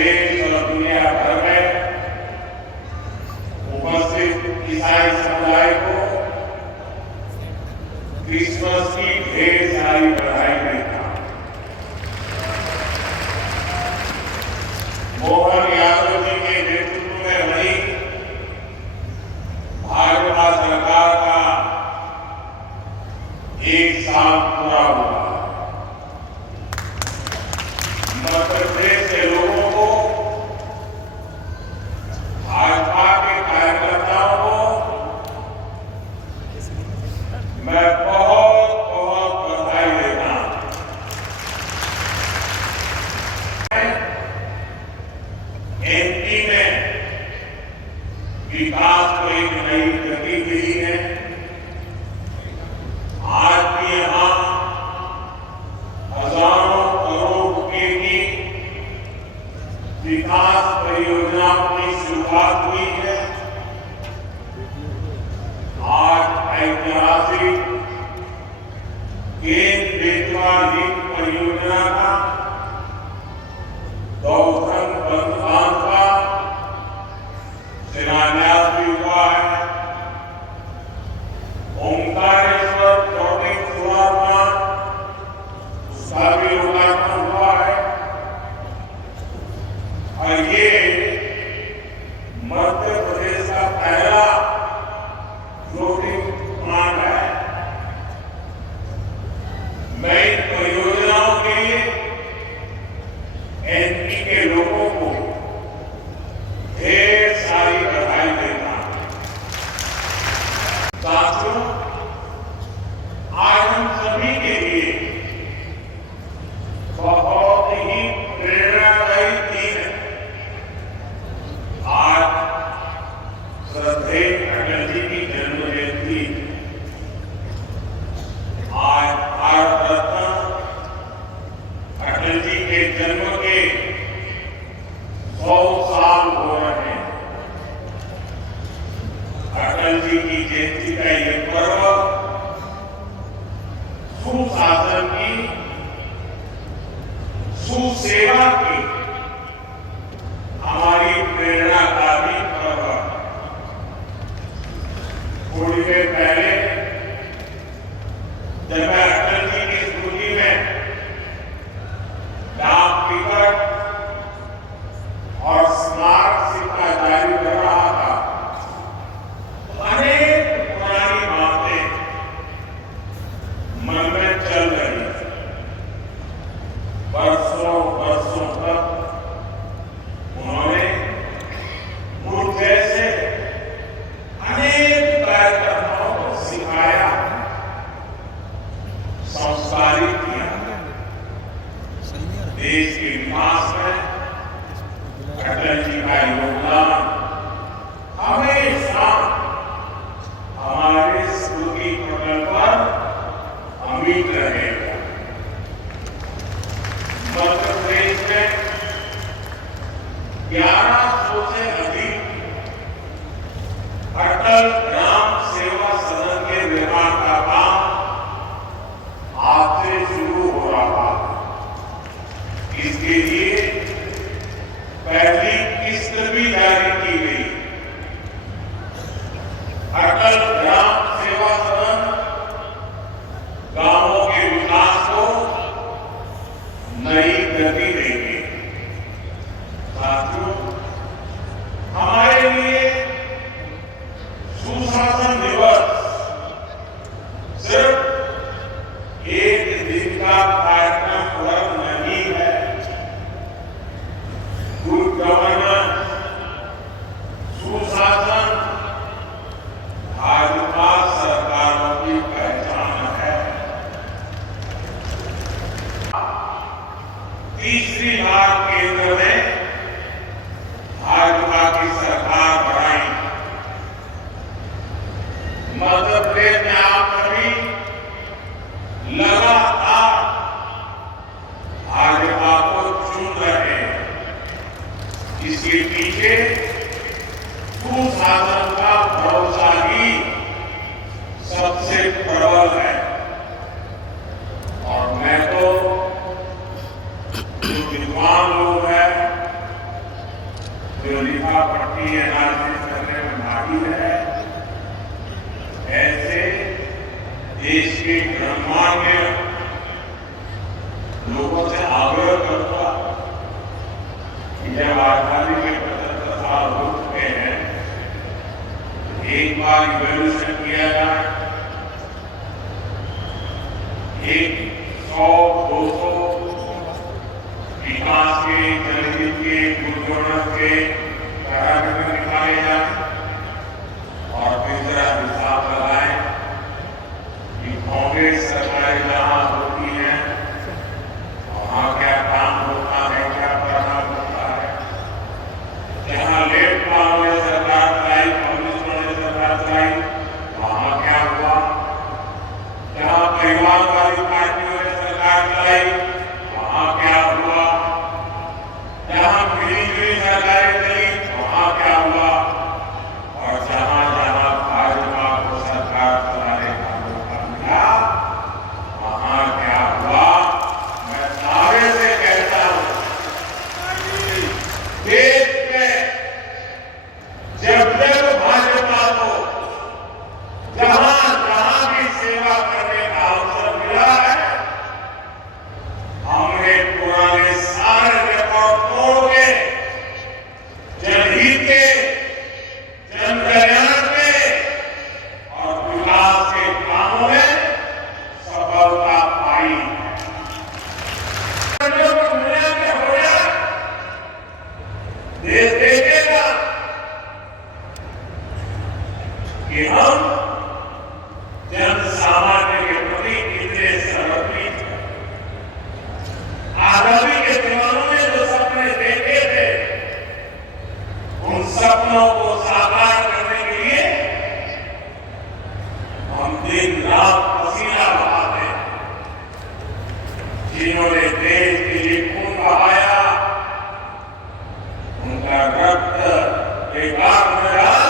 देश और दुनिया भर में उपस्थित ईसाई समुदाय को क्रिसमस की ढेर सारी बधाई देता हूं। मोहन यादव जी के नेतृत्व में बनी भाजपा सरकार का एक साल पूरा हुआ। मध्य प्रदेश के लोगों को, भाजपा के कार्यकर्ताओं को मैं बहुत बहुत बधाई देता हूं। एमपी में विकास को एक नई गति मिली है। आज भी यहां हजारों करोड़ रुपए की विकास परियोजनाओं की शुरुआत हुई है। आज ऐतिहासिक केन बेतवा लिंक परियोजना का, गौधन बांध का शिलान्यास भी हुआ है। ओंकारेश्वर फ्लोटिंग सोलर प्लांट, उसका भी लोकार्पण हुआ है। और ये मध्य प्रदेश का पहला फ्लोटिंग प्लांट है। मैं इन परियोजनाओं के लिए एमपी के लोगों को ढेर सारी बधाई देता हूं। साथियों, आज हम सभी के लिए बहुत ही प्रेरणादायी दिन है। आज श्रद्धेय अटल जी की जन्म जयंती। आज भारत रत्न अटल जी के जन्म के 100 साल हो रहे हैं। अटल जी की जयंती का ये पर्व सुशासन की, सुसेवा की हमारी प्रेरणा का भी पर्व है। थोड़ी देर पहले जब मैं अटल जी की स्मृति में डाक टिकट और स्मारक सिक्का जारी कर रहा था, अनेक पुरानी बातें मन में चल रही थी। वर्षों वर्षों तक उन्होंने मुझ जैसे अनेक कार्यकर्ताओं को सिखाया, संस्कारित किया। देश के विकास में अटल जी का योगदान हमेशा हमारे स्मृति पटल पर अमिट रहेगा। मध्य प्रदेश में 1100 से अधिक अटल ग्राम सेवा सदन के निर्माण का काम आज से शुरू हो रहा है। इसके लिए पहली किस्त भी जारी की गई। अटल ग्राम सेवा सदन गांवों के विकास को नई गति देंगे। साथियों, हमारे लिए सुशासन दिवस सिर्फ एक दिन का कार्यक्रम नहीं है। गुड गवर्नेंस, सुशासन भाजपा सरकारों की पहचान है। तीसरी बार केंद्र में भाजपा की सरकार बनाई। मध्य प्रदेश में आप सभी लगातार भाजपा को चुन रहे हैं। इसके पीछे सुशासन का भरोसा ही सबसे प्रबल है। और मैं तो जो विद्वान लोग हैं, जो लिखा पट्टी एनालिसिस करने में माहिर है, ऐसे देश के गणमान्य लोगों से आग्रह करूंगा कि जब आजादी के 75 साल हो चुके हैं, एक बार इवोल्यूशन किया जाए। 100-200 विकास के, जनहित के, गुड गवर्नेंस के पैरामीटर निकाले जाए और फिर जरा हिसाब लगाए कि कांग्रेस सरकारें जहां होती हैं वहां क्या काम होता है, क्या परिणाम होता है। जहां लेफ्ट वालों ने सरकार चलाई, कम्युनिस्टों ने सरकार चलाई, वहां क्या हुआ। जहां परिवारवादी पार्टियों ने सरकार चलाई, वहां क्या हुआ। जहां मिली-जुली सरकारें चली, वहां क्या हुआ। और जहां जहां भाजपा को सरकार चलाने का मौका मिला, वहां क्या हुआ। मैं दावे से कहता हूं, देश में जब जब भाजपा को जहां जहां भी सेवा करने का अवसर मिला है, हमने पुराने सारे रिकॉर्ड तोड़ के जनहित के, जन कल्याण के और विकास के कामों में सफलता पाई है। देश देखेगा कि हम जन सामान्य के प्रति कितने समर्पित हैं। आजादी के दीवानों ने जो सपने देखे थे, उन सपनों को साकार करने के लिए हम दिन रात पसीना बहाते हैं। जिन्होंने देश के लिए खून बहाया, उनका रक्त बेकार न जाए,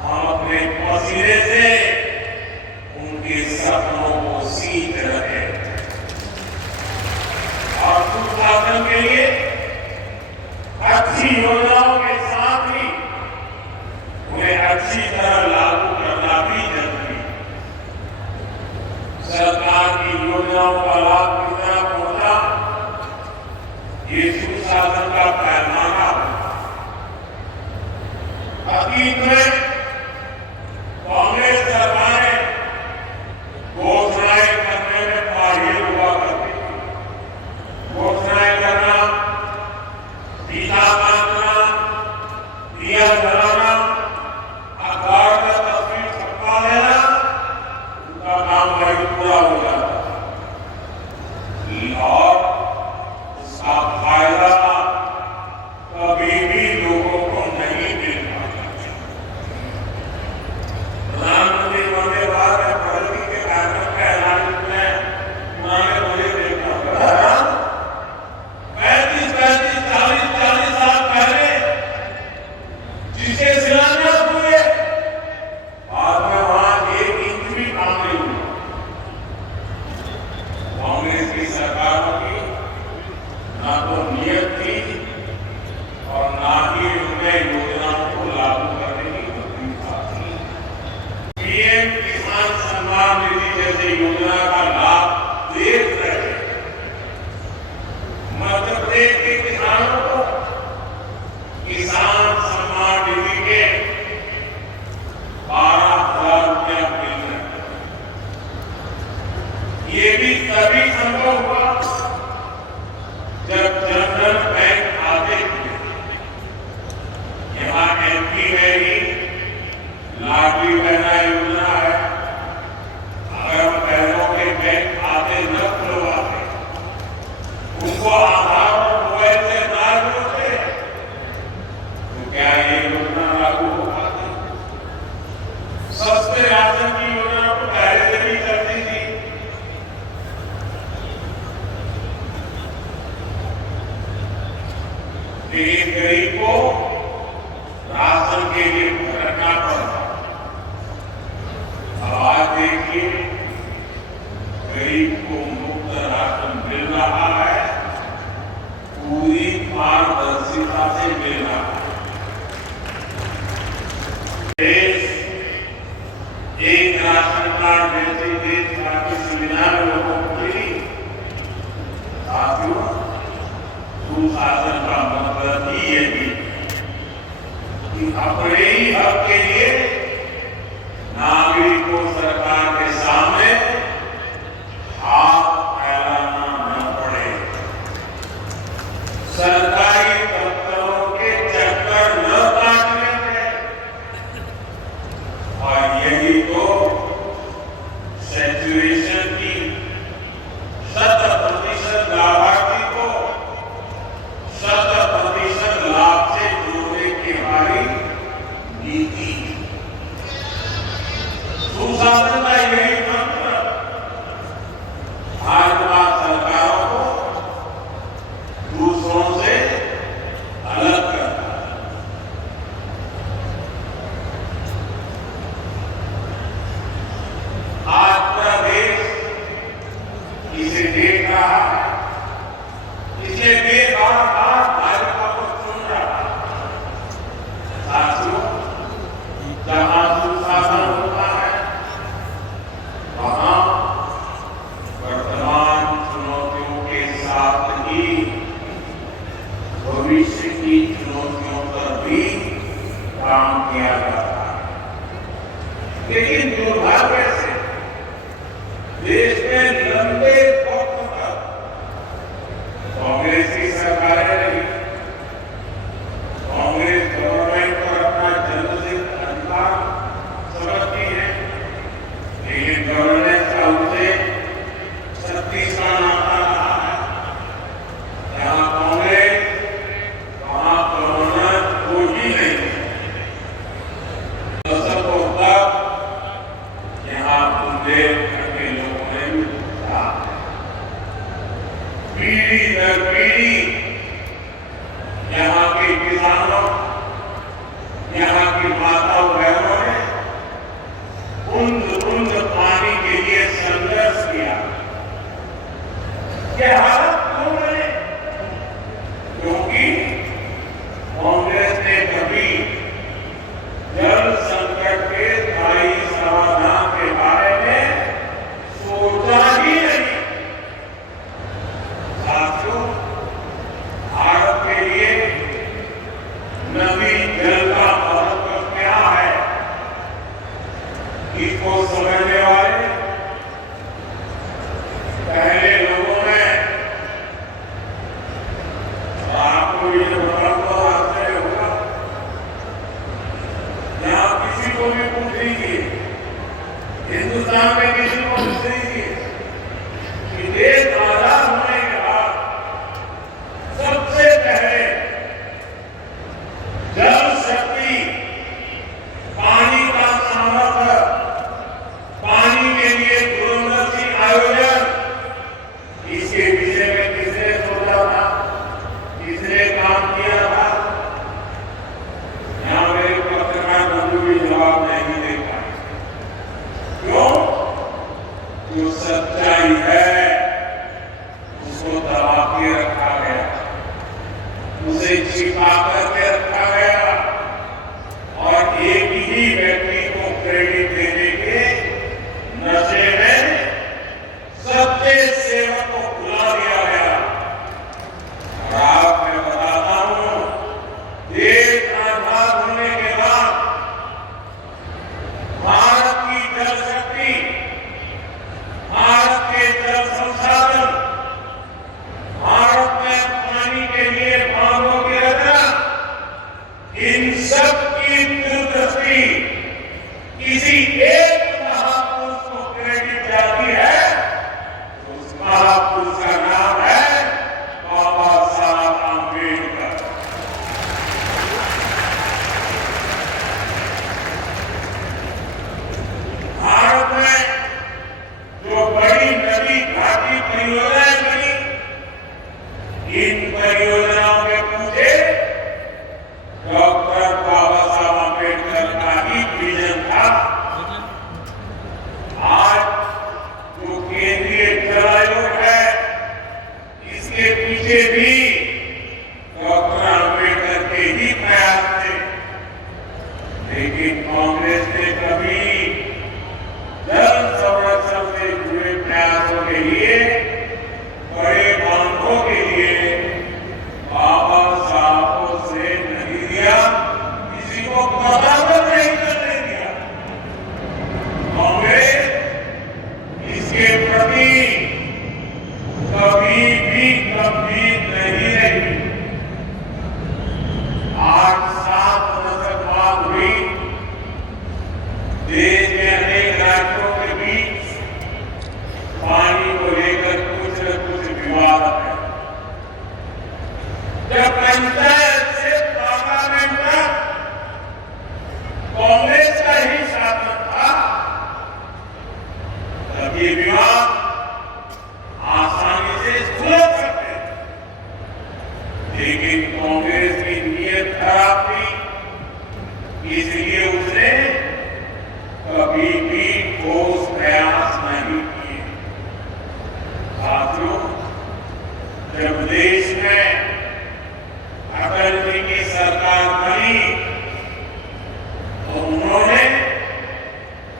हम अपने पसीने से उनके सपनों को सींच रहे हैं। और सुशासन के लिए अच्छी योजनाओं के साथ ही उन्हें अच्छी तरह लागू करना भी जरूरी है। सरकार की योजनाओं का लाभ कितना पहुंचा, ये सुशासन का पैमाना होगा। अतीत में कांग्रेस सरकारें घोषणाएं करने में माहिर हुआ करती थी। घोषणाएं करना, पीला बांधना, दिया जलाना, अखबार में तस्वीर छपवा देना, उनका काम वही पूरा हो जाता। और उसका फायदा कभी भी लोगों को नहीं मिल पाता। प्रधानमंत्री वंदे भारत प्रगति के कार्यक्रम का ऐलान में पुराने मुझे देखना पड़ा। 35-40 साल पहले जिसके शिलान्यास हुए, बाद में वहां 1 इंच भी काम नहीं हुआ। कांग्रेस की सरकारों की ना तो नियत थी और ना ही उन्हें योजनाओं को लागू करने की गंभीरता थी। पीएम किसान सम्मान निधि जैसी योजना का लाभ देख रहे मध्य प्रदेश के किसानों को किसान सम्मान निधि के 12,000 रुपया मिल रहे हैं। ये भी तभी संभव हुआ जब जनधन बैंक खाते खुले। यहाँ एमपी में ही लाडली बहना योजना है। अगर हम बहनों के बैंक खाते न खुलवाते, उनको आधार और मोबाइल से ना जोड़ते, तो क्या ये योजना लागू हो पाती? सस्ते राशन की योजना तो पहले से ही चलती थी। लेकिन गरीब को राशन के लिए भटकना पड़ता। अब आज देखिए, गरीब को मुफ्त राशन मिल रहा है, पूरी पारदर्शिता से मिल सुशासन का मतलब ही यही कि अपने ही हक के लिए नागरिक को सरकार के सामने हाथ फैलाना न पड़े, सरकारी दफ्तरों के चक्कर न काटने पड़े। और यही तो सैचुरेशन की 100% लाभार्थी को 100% लाभ से जोड़ने की हमारी नीति। सुशासन का यही मंत्र भाजपा सरकारों को दूसरों से अलग करता है। आज पूरा देश इसे देख रहा है, इसलिए देश बार-बार भाजपा को चुन रहा है। साथियों, जहां सुशासन होता है वहां वर्तमान चुनौतियों के साथ ही भविष्य की चुनौतियों पर भी काम किया जाता है। लेकिन दुर्भाग्य से देश में लंबे वक्त तक कांग्रेस की सरकारें रही। कांग्रेस गवर्नमेंट पर अपना जन्मसिद्ध अधिकार समझती है, लेकिन गवर्नेंस का उसे शक्तिशाली नाता रहा है। जहां कांग्रेस वहां गवर्नेंस हो ही नहीं। सबको तब यहां बुंदेलखंड के लोगों ने भी पूछा, पीढ़ी दर पीढ़ी यहाँ के किसानों, यहाँ की माताओं बहनों ने बूंद-बूंद पानी के लिए संघर्ष किया। यह हालत क्यों बने? क्योंकि कांग्रेस ने कभी जल संकट के स्थायी समाधान के बारे में सोचा ही नहीं। साथियों, भारत के लिए नदी जल का महत्व क्या है, इसको समझने वाले पहले लोगों ने, आपको ये बताऊंगा, आश्चर्य होगा, यहाँ किसी को भी पूछ लीजिए, हिंदुस्तान में किसी को पूछ लीजिए कि देश आजाद होने के बाद सबसे पहले जल शक्ति, पानी का सामर्थ्य, पानी के लिए दूरदर्शी आयोजन, इसके विषय में किसने सोचा था, किसने काम किया था? यहाँ मेरे पत्रकार बंधु भी जवाब नहीं दे पाए। क्यों? जो सच्चाई है उसको दबा के रखा गया, उसे छिपा करके रखा गया, और एक ही व्यक्ति को क्रेडिट देने के नशे में सत्य सेवक को भुला दिया गया। और आप मैं बताता हूं, देश आजाद होने के बाद भारत की जल शक्ति, भारत के जल संसाधन, भारत में पानी के लिए बांधों की रचना, इन सब की दूरदृष्टि किसी एक महापुरुष को क्रेडिट जाती है, उस महापुरुष का नाम है बाबा साहब आंबेडकर। भारत में जो बड़ी नदी घाटी परियोजनाएं बनी, इन परियोजनाओं के पीछे डॉक्टर बाबा साहब आंबेडकर का ही विजन था। आज जो केंद्रीय जल आयोग है, इसके पीछे भी डॉक्टर आंबेडकर के ही प्रयास थे। लेकिन कांग्रेस ने कभी जल संरक्षण से जुड़े प्रयासों के लिए, बड़े बांधों के लिए भी कभी नहीं रही। 8-7 दशक बाद भी देश के अनेक राज्यों के बीच पानी को लेकर कुछ न कुछ विवाद है। जब पंचायत से पार्लियामेंट तक कांग्रेस का ही शासन था, तब ये विवाद आसानी से सुलझ सकते थे। लेकिन कांग्रेस की नीयत खराब थी, इसलिए उसने कभी भी ठोस प्रयास नहीं किए। साथियों, जब देश में अटल जी की सरकार बनी तो उन्होंने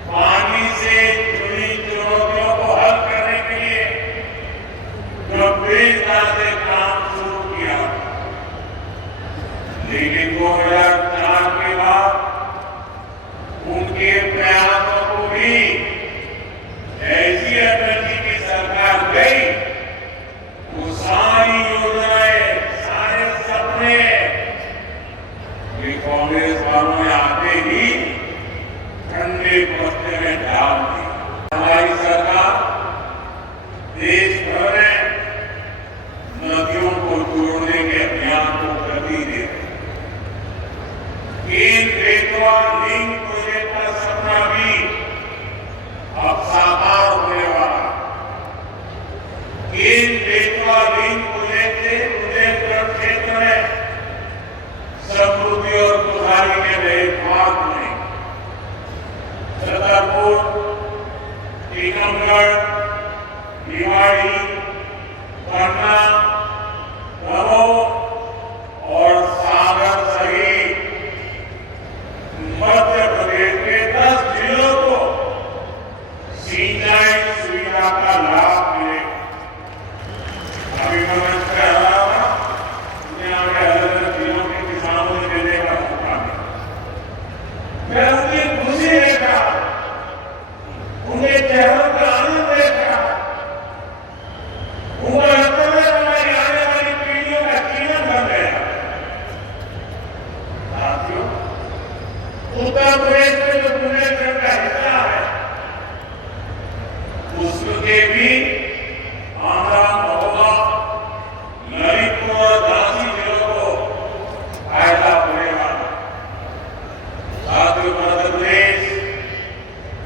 पानी से जुड़ी चुनौतियों को हल करने के लिए गंभीरता से काम शुरू किया। लेकिन 2004 के बाद उनके प्रयासों को भी ऐसी अटल जी की सरकार गई, वो सारी योजनाएं, सारे सपने ये कांग्रेस वालों ने आते ही ठंडे बस्ते में डाल दी। हमारी सरकार देश भर में नदियों को जोड़ने के अभियान को गति दे रही। केन-बेतवा लिंक प्रोजेक्ट का सपना भी अब साकार होने वाला। केन-बेतवा लिंक प्रोजेक्ट से बुंदेलखंड क्षेत्र में समृद्धि और खुशहाली के नए द्वार खुलेंगे। छतरपुर, टीकमगढ़, भिवाड़ी, पन्ना, दमोह और सागर सहित मध्य प्रदेश के 10 जिलों को सिंचाई सुविधा का लाभ मिलेगा। अभी मैं कह रहा था, दुनिया के अलग-अलग जिलों के किसानों से मिलने का मौका मिला। मैं उनकी खुशी देखा, उनके चेहरों का आनंद देखा। उनको लगता है हमारी आने वाली पीढ़ियों का जीवन बन गया। साथियों, उत्तर प्रदेश में जो बुंदेलखंड का हिस्सा है, उसके भी आंध्रा, महोबा, ललितपुर और झांसी जिलों को फायदा होने वाला। साथियों, मध्य प्रदेश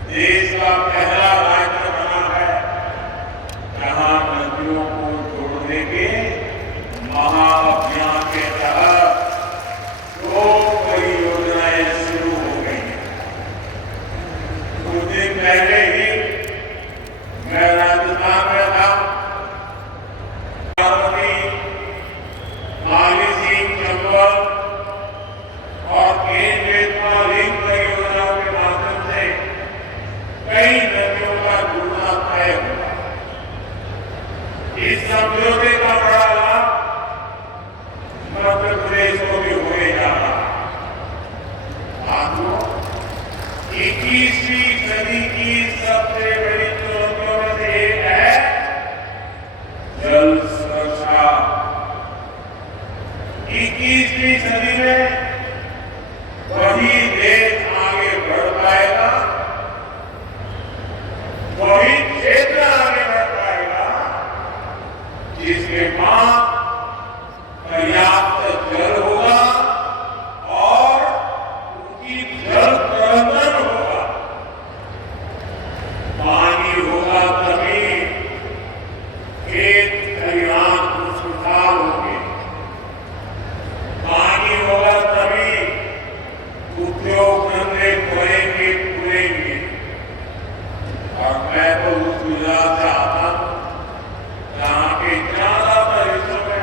देश का पहला राज्य बना है जहां नदियों को जोड़ने के महाअभियान के तहत 2 परियोजनाएं शुरू हो गई हैं। कुछ दिन पहले ही मैं राजस्थान में था। माली सिंह चंबल और केन-बेतवा लिंक परियोजनाओं के माध्यम से कई नदियों का जुड़ना तय हुआ। इस समझौते का बड़ा लाभ मध्य प्रदेश को भी होने जा रहा है। साथियों, 21वीं सदी की सबसे बड़ी चुनौतियों में से एक है जल सुरक्षा। 21वीं सदी में वही देश आगे बढ़ पाएगा, वही क्षेत्र आगे बढ़ पाएगा जिसके पास पर्याप्त जल होगा और उनकी जल प्रबंधन होगा। पानी होगा तभी खेत खलिहान खुशहाल होंगे। पानी होगा तभी उद्योग धंधे खुलेंगे। और मैं तो उस गुजरात से आता हूं जहां के ज्यादातर हिस्सों में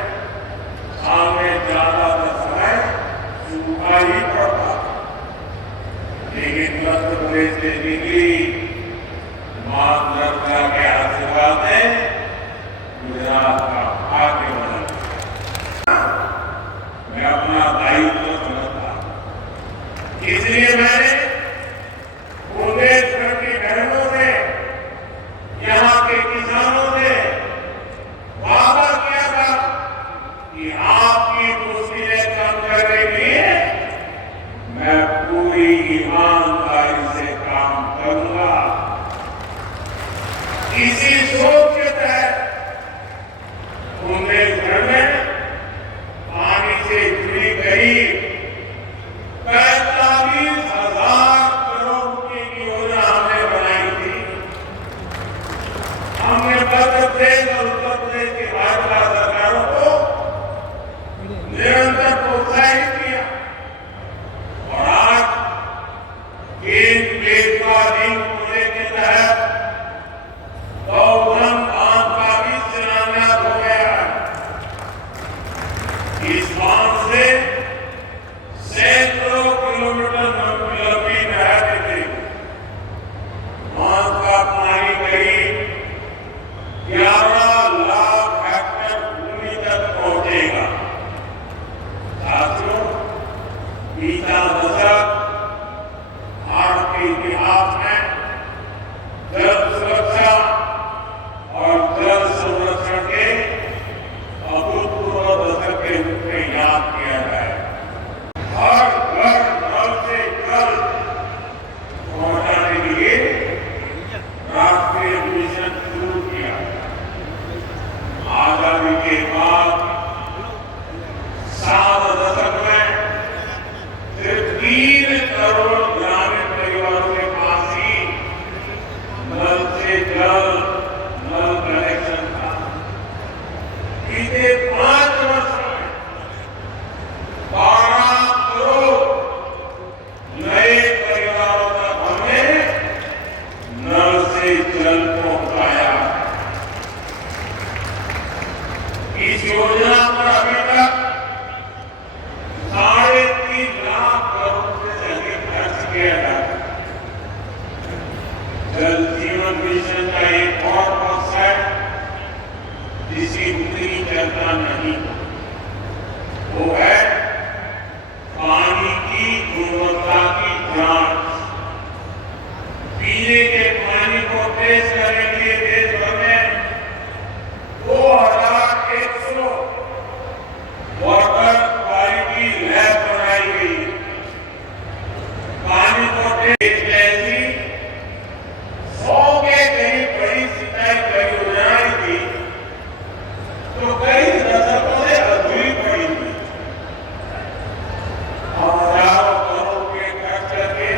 बुंदेलखंड में पानी से जुड़ी करीब 45,000 करोड़ रुपए की योजना हमने बनाई थी। हमने मध्य प्रदेश और उत्तर प्रदेश की भाजपा सरकारों को निरंतर प्रोत्साहित किया और आज केन बेतवा लिंक प्रोजेक्ट के तहत गौधन बांध का भी शिलान्यास हो गया है। इस बांध से सैकड़ों किलोमीटर लंबी नहर निकली। बांध का पानी करीब 11 लाख हेक्टेयर भूमि तक पहुंचेगा। साथियों, बीता दशक भारत के इतिहास में जल सुरक्षा और जल संरक्षण के अभूतपूर्व दशक के रूप में याद किया जाए। हर घर नल से जल पहुंचाने के लिए राष्ट्रीय मिशन शुरू किया। आजादी के बाद 7 दशक में सिर्फ 3 करोड़ ग्रामीण परिवारों के पास ही नल से जल नल कनेक्शन था। बीते 5 वर्षों में 12 करोड़ नए परिवारों तक हमने नल से जल पहुंचाया। इस योजना पर अभी तक 3.5 लाख करोड़ से अधिक खर्च किया गया। जल जीवन मिशन का एक और पक्ष है जिसकी उतनी चर्चा नहीं, वो है पानी की गुणवत्ता की जांच। पीने के पानी को टेस्ट करने के लिए देश भर में 2100 वाटर क्वालिटी लैब बनाई गई। पानी को टेस्ट ऐसी 100 के करीब बड़ी सिंचाई परियोजनाएं थी तो कई दशकों से अधूरी पड़ी थी। हजारों करोड़ रुपए खर्च करके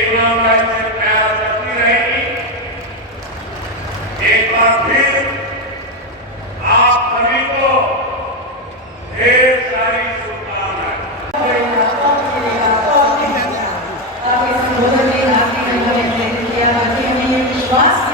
चुनाव का इसे प्रयास करती रहेगी। एक बार फिर आप सभी को ढेर सारी शुभकामनाएं। आपके संबोधन में आपने हमें व्यक्त किया, बाकी हमें ये विश्वास